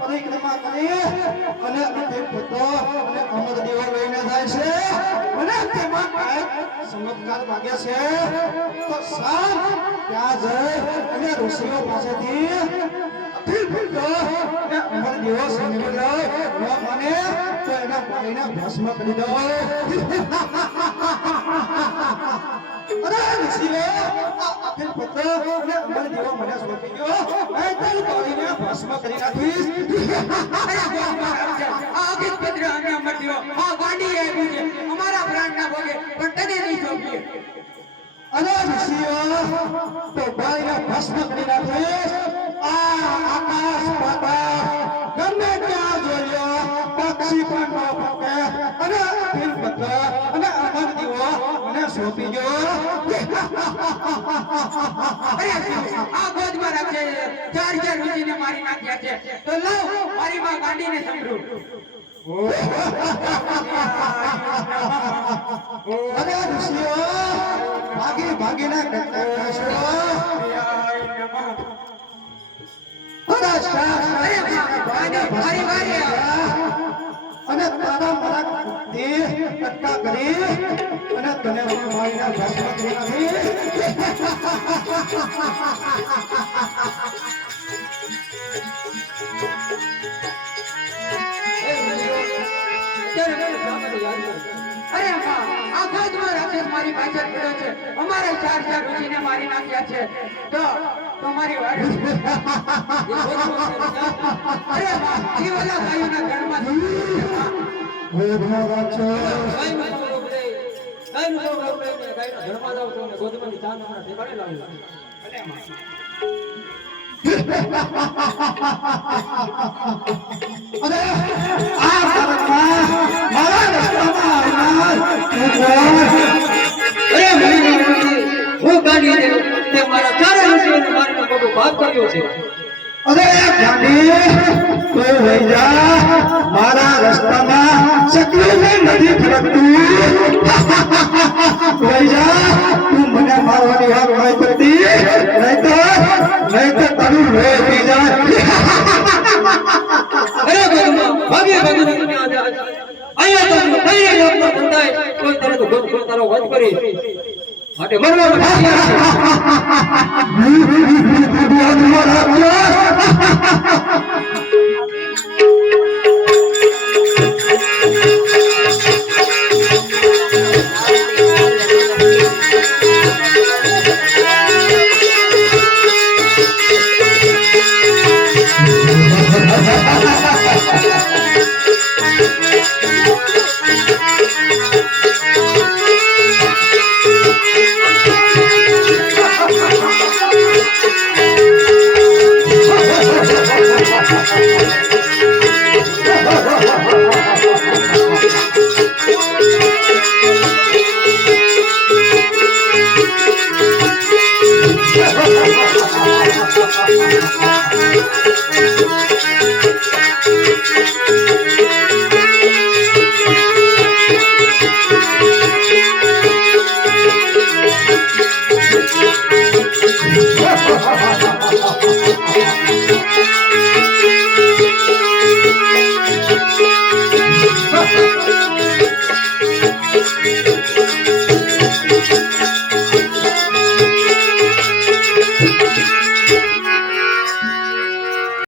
પરિક્રમા કરી અને તે પુત્ર અને અમર દેવો લઈને જાય છે અને તેમાં કાંઈક ચમત્કાર વાગે છે તો સામ ત્યાં જઈ અને ઋષિઓ પાસેથી અખિલ પુત્ર અને અમર દેવો સંગી લઈ મને તો એના પાણીને ભસ્મ કરી દો. અરે ઋષિઓ અખિલ પુત્ર અને અમર દેવો મને સોંપી ગયો મેં તારી પાણીને ભસ્મ કરી નાખીશ. અખિલ પુત્ર અને અમર દેવો આ ગાંડી આવી છે અમારા પ્રાણના ભોગે પણ તને નહીં સોંપીએ. અરે ઋષિઓ તો ભાઈને ભસ્મ કરી નાખીશ. આ આકાશ પાતાળ ગમે ત્યાં જોયો પક્ષી પણ ન ફૂકે અને અખિલ પુત્ર અને અમર દેવો મને સોંપી ગયો. આ ગોદમાં રાખે ચાર ઋષિને મારી નાખ્યા છે તો લાવ મારી માં ગાંડીને સંભળું. અરે ઋષિઓ ભાગીને કહેશો અને તારા મારા દેહ કટકા કરી અને તને મારીને ભસ્મ કરી નાખી. અરે આ ગોદમાં રાખે મારી પાછળ પડ્યો છે અમારે ચાર ઋષિને મારી નાખ્યા છે તો તમારી વાત અરે એ ઓલા ગાયોના ગણમાં હું ગાંડી તે મારા ચારે ઋષિઓને મારીને બધો ભાગ કર્યો છે. અરે ગાંડી તું વઈ જા મારા રસ્તામાં ચકલીને નથી ફરકતું. વઈ જા તું મને મારવાની વાત નહીં કરતી નહીં તો તારું લોહી પી જાય. અરે ભગવાન ભાગ્ય ભગવાન તમે અહીંયા તો કઈ લોકમાં બંધાય કોઈ તને તો ગોદ તારો વધ કરી માટે મરવાનું Ha ha ha ha!